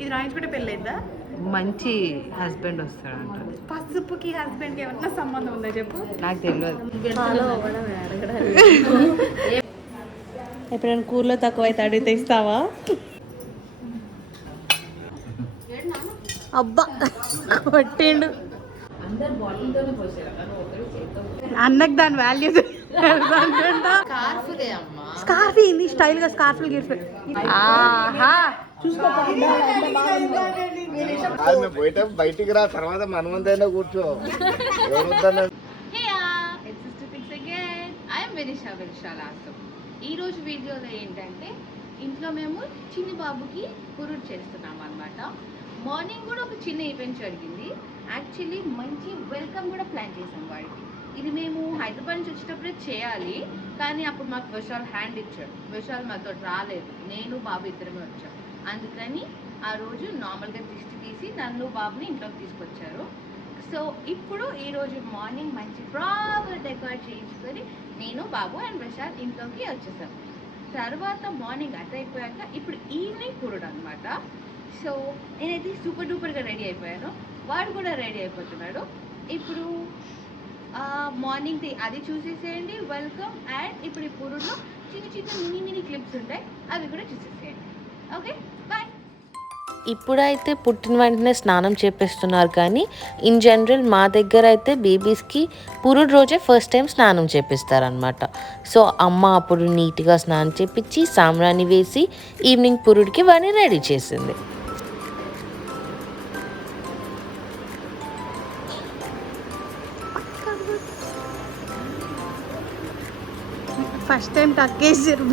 ఇది రాయించుకుంటే పెళ్ళైద్దా? మంచి హస్బెండ్ వస్తాడంట. పసుపుకి హస్బెండ్కి ఏమన్నా సంబంధం ఉందా చెప్పు? నాకు తెలియదు. ఎప్పుడైనా కూరలో తక్కువ అయితే అడిగితే ఇస్తావా? అబ్బా కొట్టిండు. అన్నకు దాని వాల్యూ స్కార్ఫ్ ఏంది స్టైల్ గా స్కార్ఫ్ గిర్ఫ్ బయటికి రా, తర్వాత మనమంతైనా కూర్చో. ఈ రోజు వీడియోలో ఏంటంటే ఇంట్లో మేము చిన్ని బాబుకి పురుడు చేస్తున్నాం అనమాట. మార్నింగ్ కూడా ఒక చిన్న ఈవెంట్ జరిగింది. యాక్చువల్లీ మంచి వెల్కమ్ కూడా ప్లాన్ చేసాం వాడికి. ఇది మేము హైదరాబాద్ నుంచి వచ్చేటప్పుడే చేయాలి, కానీ అప్పుడు మాకు విశాల్ హ్యాండ్ ఇచ్చాడు. విశాల్ మాతో రాలేదు, నేను బాబు ఇద్దరమే వచ్చాం. అందుకని ఆ రోజు నార్మల్గా దిష్టి తీసి నన్ను బాబుని ఇంట్లోకి తీసుకొచ్చారు. సో ఇప్పుడు ఈరోజు మార్నింగ్ మంచి ప్రాపర్ డెకరేట్ చేయించుకొని నేను బాబు అండ్ విశాల్ ఇంట్లోకి వచ్చేసాం. తర్వాత మార్నింగ్ అది అయిపోయాక ఇప్పుడు ఈవినింగ్ పురుడు అనమాట. సో నేనైతే సూపర్ డూపర్గా రెడీ అయిపోయాను, వాడు కూడా రెడీ అయిపోతున్నాడు. ఇప్పుడు మార్నింగ్ అది చూసేసేయండి వెల్కమ్. అండ్ ఇప్పుడు ఈ పురుడులో చిన్న చిన్న మినీ క్లిప్స్ ఉంటాయి, అవి కూడా చూసేసేయండి. Okay bye. ఇప్పుడైతే పుట్టిన వెంటనే స్నానం చేపిస్తున్నారు, కానీ ఇన్ జనరల్ మా దగ్గర అయితే బేబీస్కి పురుడు రోజే ఫస్ట్ టైం స్నానం చేపిస్తారనమాట. సో అమ్మ అప్పుడు నీట్గా స్నానం చేపించి సాంబ్రాణి వేసి ఈవినింగ్ పురుడికి వాడిని రెడీ చేసింది. ఫస్ట్ టైం కక్కేసారు.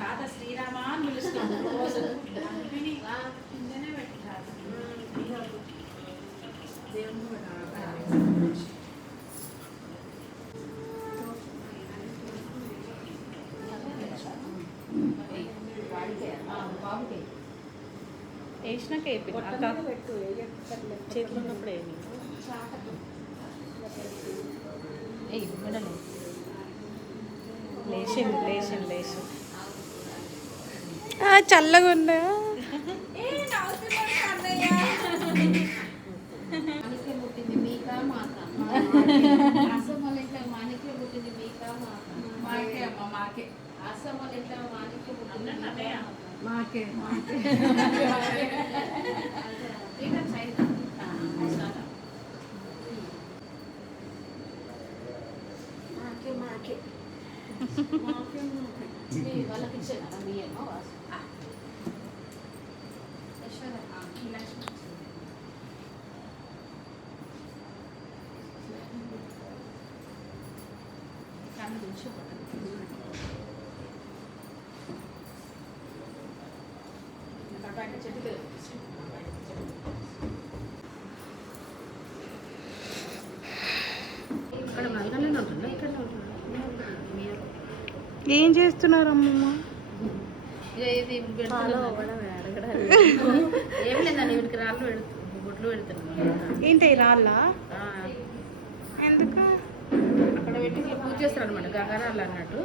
తాత శ్రీరామ అని పిలుస్తాను రోజు. వేసినాక చేతులు ఉన్నప్పుడు ఏమి లేచింది చల్లగా ఉందా? ఏం చేస్తున్నారు అమ్మమ్మ? ఏం లేదండి వీడికి రాళ్ళు గుడ్లు పెడుతున్నాను. ఏంటి రాళ్ళ? ఎందుకు అక్కడ పెట్టి పూజ చేస్తారు అనమాట, గంగారాళ్ళు అన్నట్టు.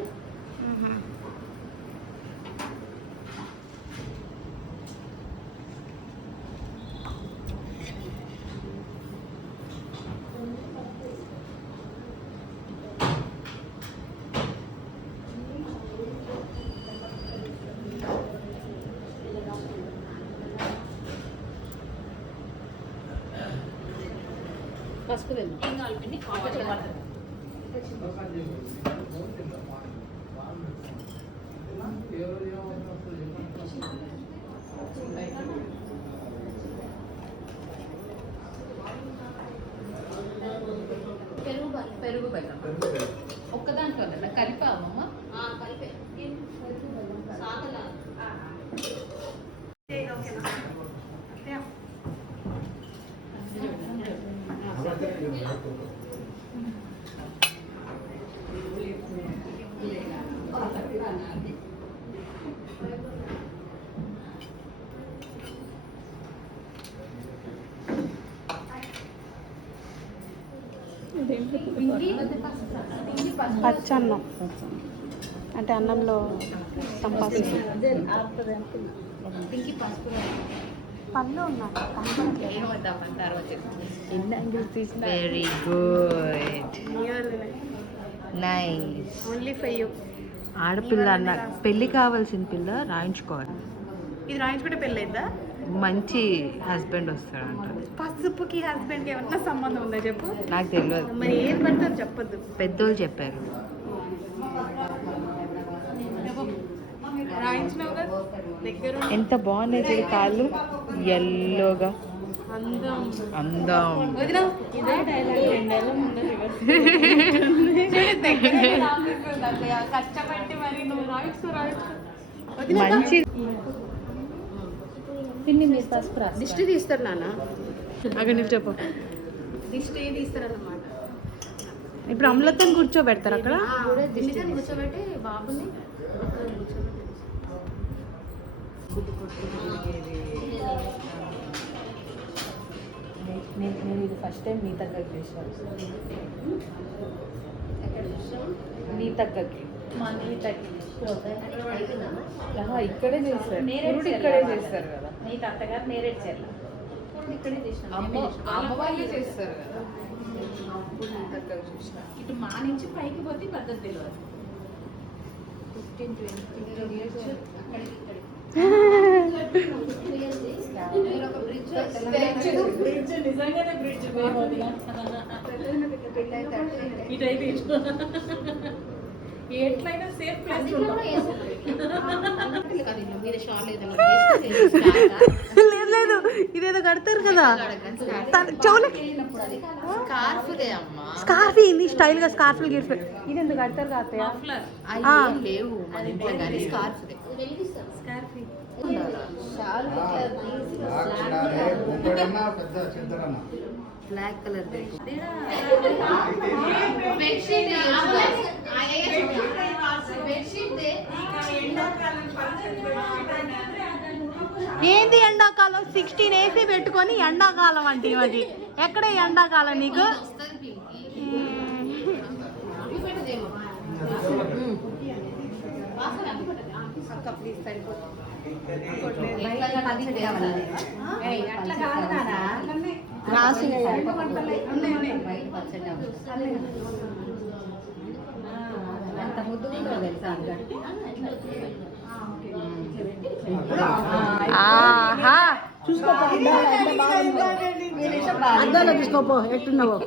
పసుపు ఏం కావాలి పిండి? పెరుగు బెల్లం ఒక్కదాంట్లో కలిపావమ్మ? కలిపే పచ్చన్నం అంటే అన్నంలో పళ్ళు very good, nice. Only for you. ఆడపిల్ల అన్న పెళ్ళి కావాల్సిన పిల్ల రాయించుకోవాలి. ఇది రాయించుకుంటే పెళ్ళైద్దా? మంచి హస్బెండ్ వస్తాడంట. పసుపుకి హస్బెండ్కి ఏమన్నా సంబంధం ఉందా చెప్పు? నాకు తెలియదు, మరి ఏం పడతారు చెప్పొద్దు. పెద్దోళ్ళు చెప్పారు. రాయించినావు కదా దగ్గర. ఎంత బాగున్నాయి చూడు కాళ్ళు, ఎల్లోగా. అందం. ఇదే డైలాగ్ 2 ఏళ్ళ ముందు కష్టపట్టి మరి నువ్వు రాయించు మంచి పిన్ని మీరు పసుపు రా. దిష్టి తీస్తారు నాన్న. అక్కడ నీకు చెప్పు. దిష్టి తీస్తారు అన్నమాట. ఇప్పుడు అమలతో కూర్చోబెడతారు అక్కడ. కూర్చోబెట్టి బాబుని నేను ఇది ఫస్ట్ టైం నీ తగ్గకి చేసాను. నీ తగ్గకి ఇక్కడే చేస్తారు, ఇక్కడే చేస్తారు కదా. నీ అత్తగారు నేరేడు చేయాలి, ఇక్కడే చేసిన అమ్మవాళ్ళే చేస్తారు కదా. ఇటు మా నుంచి పైకి పోతే పద్ధతి తెలియదు. 15-20 years బ్రిడ్జ్ నిజంగానే బ్రిడ్జ్ ఎట్లయినా సేఫ్ ప్లేస్ లేదు లేదు, ఇదేదో కడతారు కదా చెవులు. స్కార్ఫ్ ఏంది స్టైల్ గా? స్కార్ఫ్లు గిఫ్ట్ ఇది ఎందుకు కడతారు కదా? లేవు మన ఇంట్లో కానీ స్కార్ఫ్ బ్లాక్ కలర్ ఏంది ఎండాకాలం 16 AC పెట్టుకొని ఎండాకాలం అంటే ఇవన్నీ ఎక్కడ ఎండాకాలం నీకు? అంత ముద్దు తెలుసా? అద్దాలో తీసుకోపో ఎట్టున్నావో.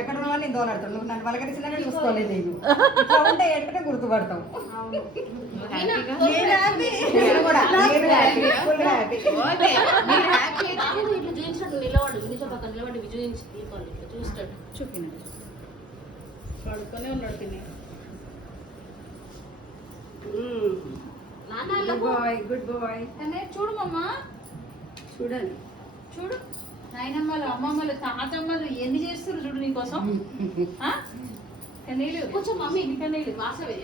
ఎక్కడ వాళ్ళని దోలాడతావు నువ్వు. నన్ను వలకరిసినా చూసుకోలేదు నేను. ఇట్లా ఉంటే ఎక్కడ గుర్తుపడతావు. పడుకొని ఉన్నాడు తిని. గుడ్ బాయ్ అనే చూడు మమ్మ, చూడండి. చూడు నాయనమ్మలు, అమ్మమ్మలు, తాతమ్మలు ఎన్ని చేస్తారు చూడు నీకోసం. ఆ? కన్నీళ్ళు కొంచెం మమ్మీ ఇన్ని కన్నీళ్ళు వాసవే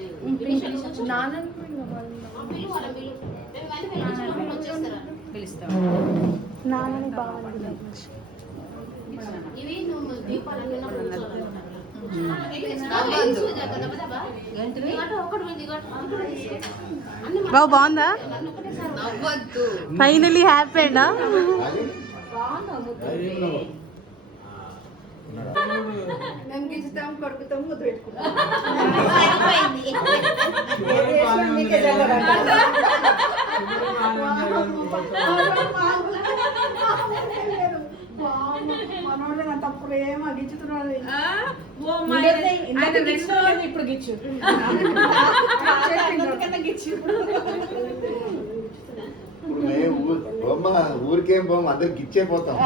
పిలుస్తాం. ఇవి నువ్వు దీపాలు బాబు బాగుందా? ఫైనలీ హ్యాపీ అండా? మేము గిచ్చుతాం, పడుకుతాం, ముద్దు పెట్టుకుంటాం. మనోడే నా తప్పుడు ఏమో గిచ్చుతున్నాడు. ఇప్పుడు గిచ్చు గిచ్చు. ఇప్పుడు మేము ఊరికేం పోము, అందరికి ఇచ్చేపోతాం.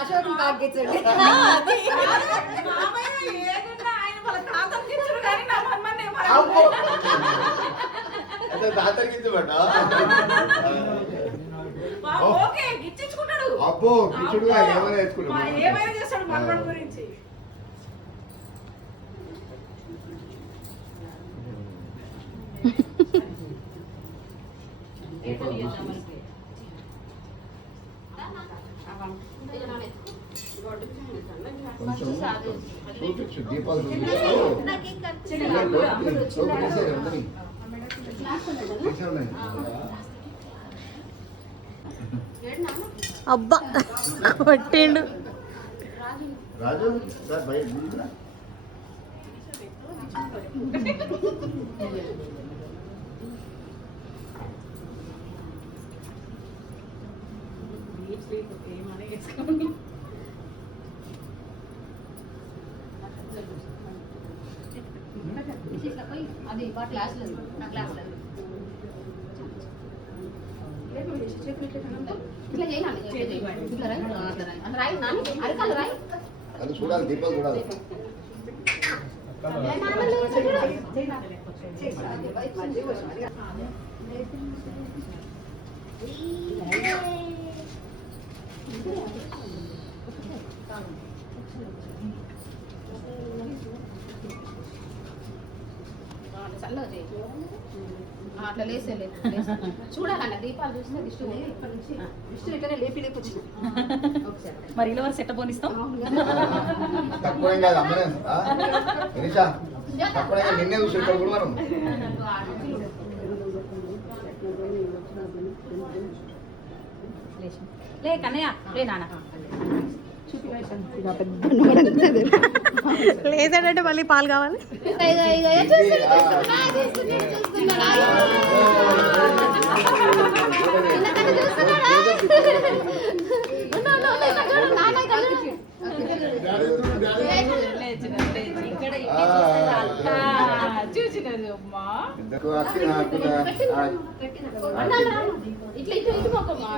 అశోక్ బాగా గిచ్చండి. అంటే తాతకి ఇచ్చేబట్ట అబ్బో కిచ్చుడుగా ఏమైనా వేసుకుంటాం. ఏమైనా చేస్తాడు మనవాడి గురించి. కొంచెం చూపించు, దీపాలు చూపించు. అబ్బా కొట్టిండు. రాజు సార్ బయట తీసుకురా. అది మా క్లాస్లో నా క్లాస్లో ఇట్లా చేయాలి. ఇట్లా రాయి నాని అరకాలు రాయి. అది చూడాలి, దీపాలు చూడాలి. చల్లగా చేయి. అట్లా లేసేలే చూడాలన్న దీపాలు చూస్తే విష్ణు విష్ణు ఇట్లనే లేపి లేపొచ్చు. మరి ఇలా వరకు సెట్ పోనిస్తాం. తక్కువేం కాదు అమ్మనే నిషా, తక్కువ నిన్నే చూసి ఇక్కడ కూడా మనం లే కన్నయ్య లే నాన్న. లేదంటే మళ్ళీ పాలు కావాలి. చూసినది అమ్మా. ఇట్లా ఇటు పోకమ్మా.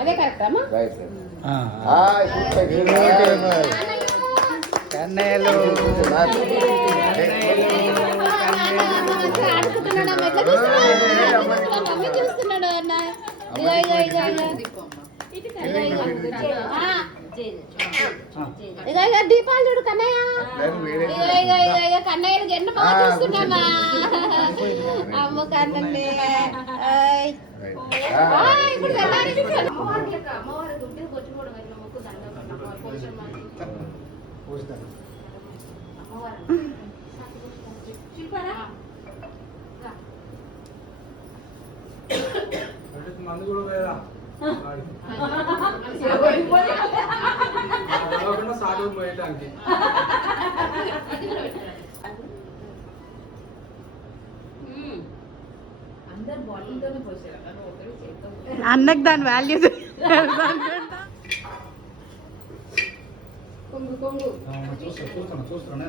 అదే కరెక్ట్ అమ్మా. కన్నయ్యలు చూస్తున్నాడు అన్న. దీపాలు చూడు కన్నయ్య. కన్నయ్యకి ఎన్న బాగా చూస్తున్నామా. అమ్మ కన్నండి ఇప్పుడు అమ్మవారి దుడ్డు కొట్టుకోవడం మొక్కు మందు కూడా లేదా సాగు పోయటానికి. అన్నకు దాని వాల్యూ చూస్తున్నా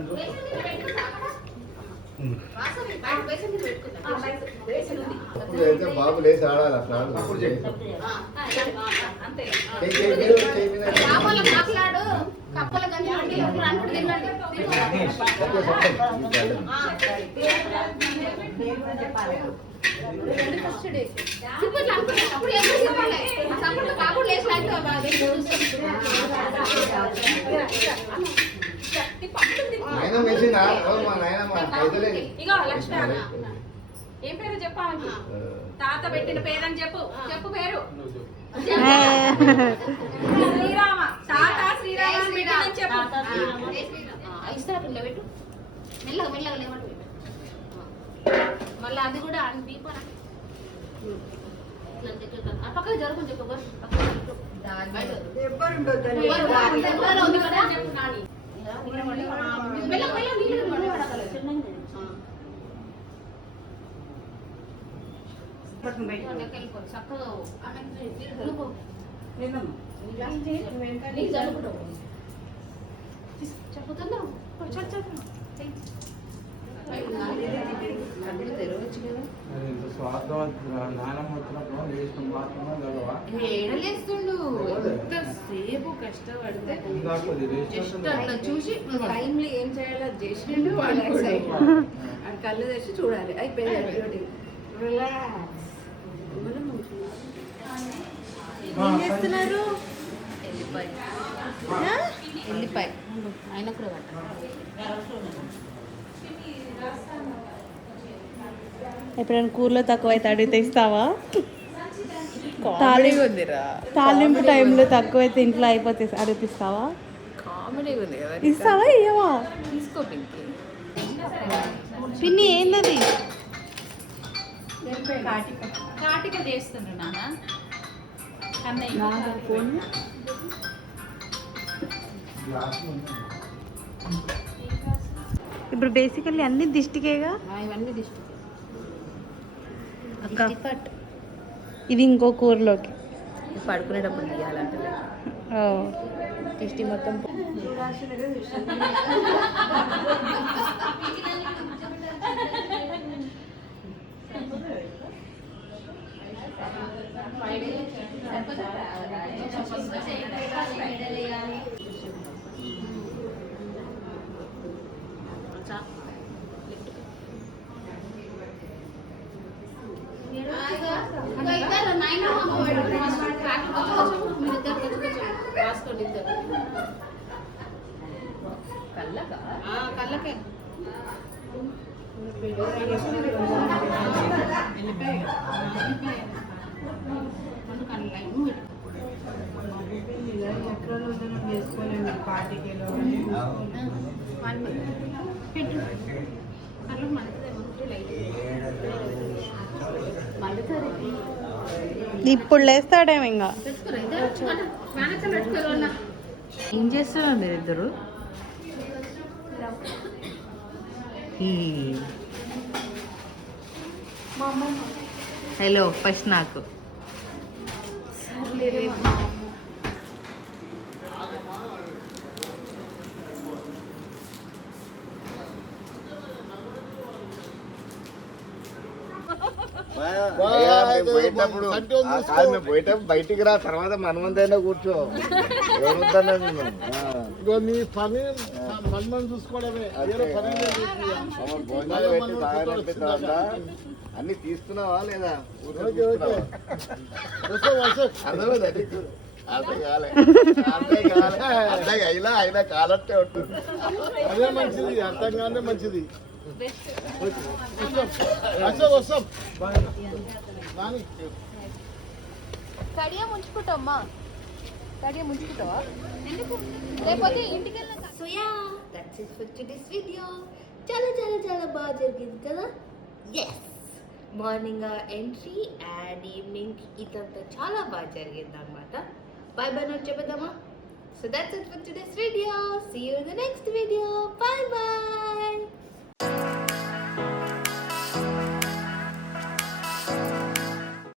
బాబు లేచి ఆడాలి అట్లా మాట్లాడు నాయనమ్మ వేసిందా? అవును, మా నాయనమ్మ పైసలే. ఇగో లక్ష్మి అన్న. ఏం పేరు చెప్పాలి? తాత పెట్టిన పేరని చెప్పు. చెప్పు పేరు. శ్రీరామ. తాత శ్రీరామ అని పెట్టిందని చెప్పు. ఇస్తారా పిల్ల పెట్టు. మెల్లగా మెల్లగా లేవండి. మళ్ళీ అది కూడా దీపన పక్కన జరుగుని చెప్పు. చక్కగా చెప్పుతున్నా ఇంత స్వార్థవంతురా, నాయనమ్మ వచ్చినప్పుడు లేచిన మాత్రమే గలవా? ఏడలేస్తుండు ఎంతసేపు కష్టపడితే ఇందాక అది జస్ట్ లేచినట్టు అట్లా చూసి టైంలో ఏం చేయాలో అది చేసిండు వాళ్ళు ఎక్సైట్ అది కళ్ళు తెచ్చి చూడాలి అయిపోయింది రిలాక్స్ ఏం చేస్తున్నారు? ఎల్లిపాయ ఆయన కూడా కట్టాలి. ఎప్పుడైనా కూరలో తక్కువ అయితే అడిగితే ఇస్తావా? కామెడీగా ఉందిరా తాలింపు టైంలో తక్కువ అయితే ఇంట్లో అయిపోతే అడిగిస్తావా? కామెడీగా ఉంది కదా ఇస్తావా ఇయ్యవా? తీసుకో పింకి పిన్ని ఏందది? కాటిక చేస్తుండ్రు నాన్న. అన్నయ్య ఇప్పుడు బేసికల్లీ అన్ని దిష్టికేగా ఇవన్నీ డిస్ట్రిక్ట్ అక్క. ఇది ఇంకో కూరలోకి పడుకునేటప్పుడు తీయాలంటే దిష్టి మొత్తం కళ్ళకే ఇప్పుడు లేస్తాడేమో ఇంకా. ఏం చేస్తున్నారు మీరిద్దరు హలో ఫస్ట్ నాకు పోయేటప్పుడు పోయేటప్పుడు బయటికి రా, తర్వాత మనమంతైనా కూర్చో. నీ పని మనం చూసుకోవడమే భోజనాలు పెట్టి తాగాలంటే తర్వాత అన్ని తీసుకున్నావా లేదా? అర్థమైంది. అర్థం కాలే అయినా అయినా కాలట్టే ఉంటుంది. అదే మంచిది, అర్థం కాదే మంచిది. వస్తాం కడియం ఉంచుకుంటావమ్మా, కడియం ఉంచుకుంటావా? లేకపోతే ఇంటికి వెళ్ళాక. So ya that's it for today's video. చాలా చాలా చాలా బాగా జరిగింది కదా. Yes, morning entry and evening ఇదంతా చాలా బాగా జరిగింది అనమాట. బాయ్ బాయ్ నోట్ చెప్పేద్దామా? So that's it for today's video. See you in the next video. Bye bye.